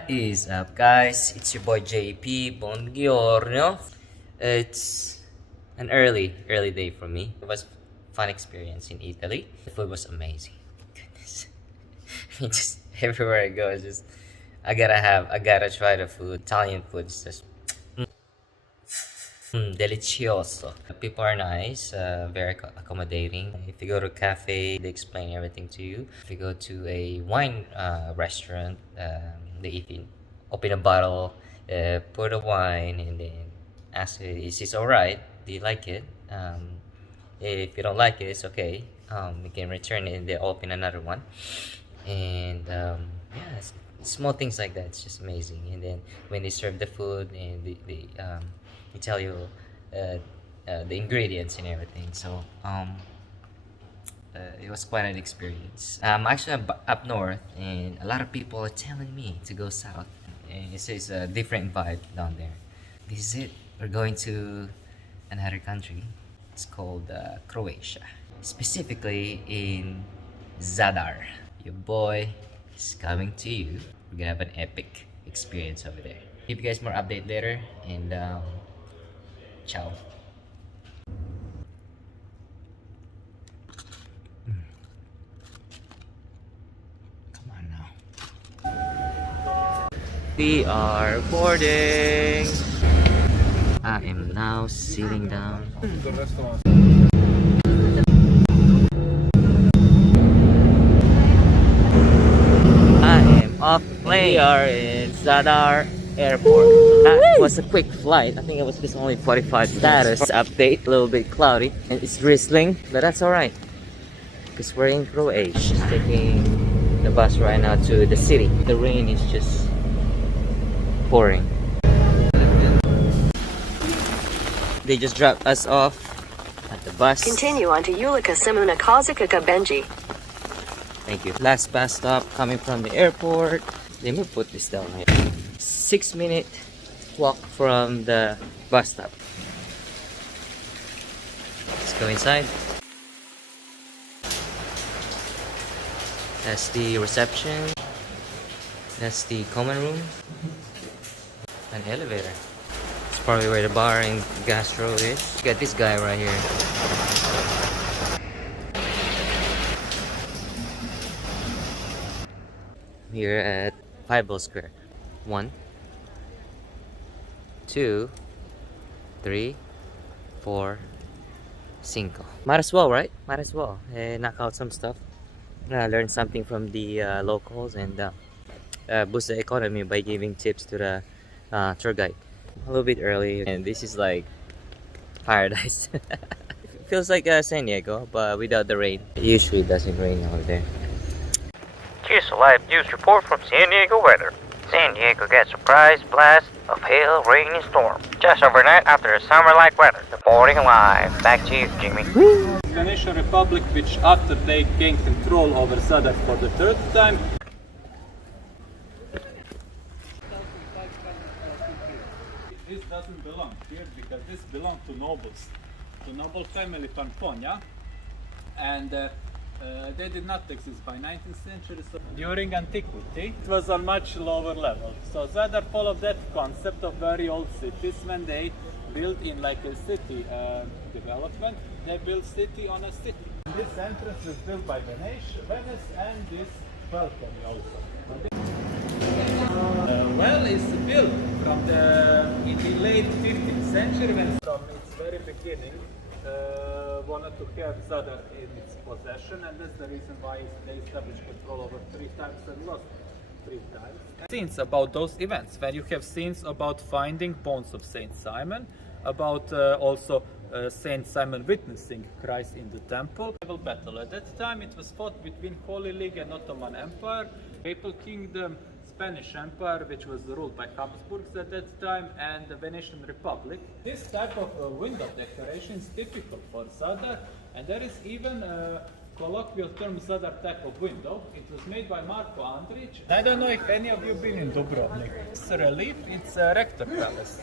What is up, guys? It's your boy JP. Buongiorno. It's an early day for me. It was fun experience in Italy. The food was amazing. Goodness, just everywhere I go, it's just I gotta try the food. Italian food is just delicioso. People are nice, very accommodating. If you go to a cafe, they explain everything to you. If you go to a wine restaurant, they even open a bottle, pour the wine, and then ask you, is this alright? Do you like it? If you don't like it, it's okay. You can return it and they open another one. And yeah, small things like that, it's just amazing. And then when they serve the food and they tell you the ingredients and everything, so it was quite an experience. Actually, I'm up north, and a lot of people are telling me to go south, and it's a different vibe down there. This is it. We're going to another country. It's called Croatia, specifically in Zadar. Your boy is coming to you. We're gonna have an epic experience over there. Give you guys more update later, and ciao. Come on now. We are boarding. I am now sitting down. Off plane. We are in Zadar Airport. That was a quick flight. I think it was just only 45 status update. A little bit cloudy and it's drizzling, but that's alright because we're in Croatia. Just taking the bus right now to the city. The rain is just pouring. They just dropped us off at the bus. Continue on to Ulika Simuna Kozikaka Benji. Thank you. Last bus stop coming from the airport. Let me put this down here. 6-minute walk from the bus stop. Let's go inside. That's the reception. That's the common room. An elevator. It's probably where the bar and gastro is. You got this guy right here. Here at 5 Square. 1, 2, 3, 4, 5. Might as well, right? Might as well. Knock out some stuff. Learn something from the locals and boost the economy by giving tips to the tour guide. A little bit early, and this is like paradise. It feels like San Diego, but without the rain. It usually doesn't rain over there. Here's a live news report from San Diego weather. San Diego got surprise blast of hail, rain, and storm just overnight after a summer-like weather. Reporting live. Back to you, Jimmy. Venetian Republic, which after they gained control over Zadar for the third time. This doesn't belong here because this belonged to nobles, to noble family Panponia, and they did not exist by 19th century. So during antiquity, it was on much lower level. So Zadar followed that concept of very old cities. When they built in like a city development, they built city on a city. This entrance was built by Venice and this balcony also. Well, it's built from in the late 15th century, when from its very beginning wanted to have Zadar in its possession, and that's the reason why they established control over 3 times and lost 3 times. Scenes about those events, where you have scenes about finding bones of Saint Simon, about also Saint Simon witnessing Christ in the temple. Battle. At that time it was fought between Holy League and Ottoman Empire, Papal Kingdom, Spanish Empire, which was ruled by Habsburgs at that time, and the Venetian Republic. This type of window decoration is typical for Zadar, and there is even a colloquial term Zadar type of window. It was made by Marko Andrić. I don't know if any of you been in Dubrovnik. This relief, it's a rector palace.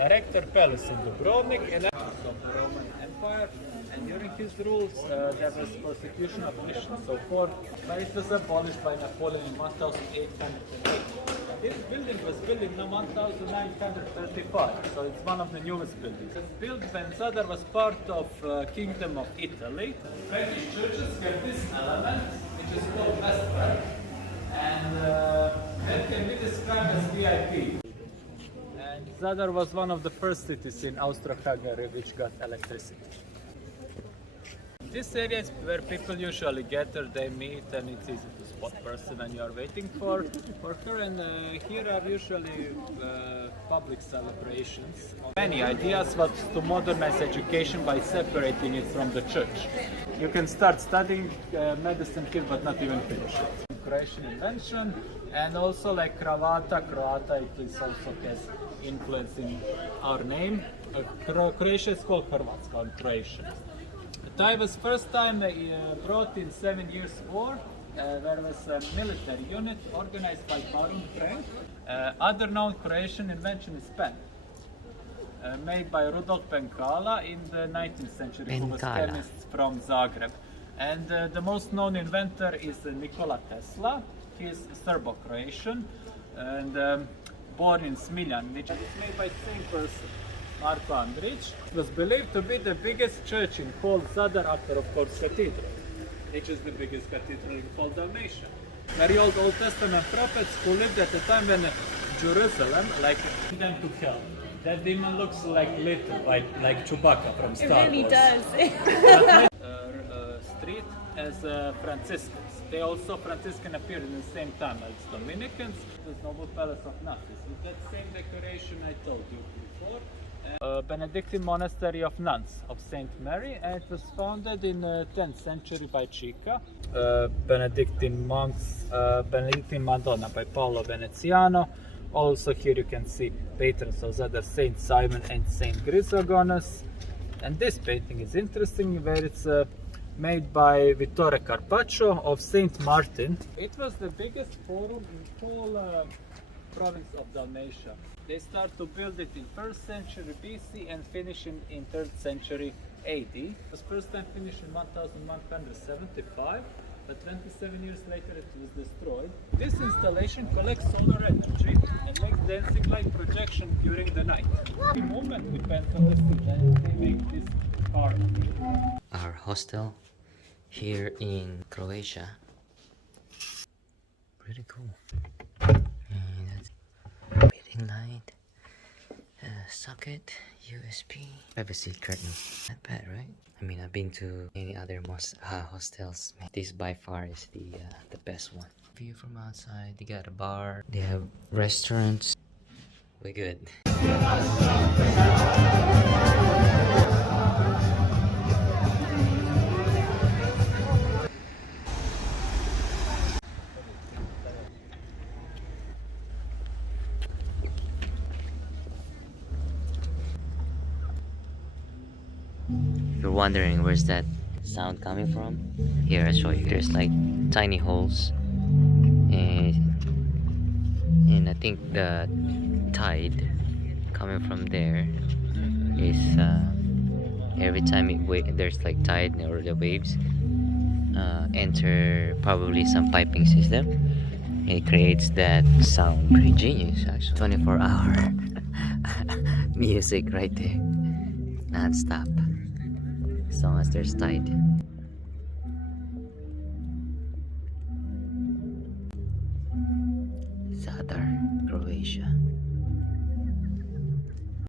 A rector palace in Dubrovnik, and of the Roman Empire. And during his rules, there was persecution of Christians, so forth, but it was abolished by Napoleon in 1808. This building was built in 1935, so it's one of the newest buildings. It was built when Zadar was part of Kingdom of Italy. British churches have this element, which is called westward, and that can be described as VIP. And Zadar was one of the first cities in Austro-Hungary which got electricity. This area is where people usually gather, they meet, and it's easy to spot person when you are waiting for her. And here are usually public celebrations. Many ideas was to modernize education by separating it from the church. You can start studying medicine here, but not even finish it. Croatian invention, and also like Croata, it is also has influence in our name. Croatia is called Hrvatska or Croatian. Thai was first time brought in 7 Years' War. There was a military unit organized by Baron Frank. Other known Croatian invention is pen, made by Rudolf Penkala in the 19th century, who was chemist from Zagreb. And the most known inventor is Nikola Tesla. He is Serbo-Croatian and born in Smiljan, which is made by the same person, Marko Andrić. It was believed to be the biggest church in whole Zadar after, of course, cathedral, which is the biggest cathedral in whole Dalmatia. Very old Testament prophets who lived at the time when Jerusalem, like, them to hell. That demon looks like little, like Chewbacca from Star Wars. It really does. Street as Franciscans. They also Franciscan appeared in the same time as Dominicans. There's Noble Palace of Nazis with that same decoration I told you before. Benedictine Monastery of Nuns of Saint Mary, and it was founded in 10th century by Chica. Benedictine monks, Benedictine Madonna by Paolo Veneziano. Also here you can see patrons of Zadar, Saint Simon and Saint Chrysogonus. And this painting is interesting, where it's made by Vittore Carpaccio of Saint Martin. It was the biggest forum in whole province of Dalmatia. They start to build it in 1st century BC and finish in 3rd century AD. It was first time finished in 1175, but 27 years later it was destroyed. This installation collects solar energy and makes dancing light projection during the night. The movement depends on the students. They make this part. Our hostel here in Croatia. Pretty cool. And that's building light, socket, USB, privacy curtain. Not bad, right? I mean, I've been to many other hostels. This by far is the best one. View from outside. They got a bar. They have restaurants. We're good. If you're wondering where's that sound coming from, here I show you. There's like tiny holes, and I think the tide coming from there is every time there's like tide or the waves enter probably some piping system, it creates that sound. Pretty genius, actually. 24-hour music right there, non-stop, as long as there's tide. Zadar, Croatia.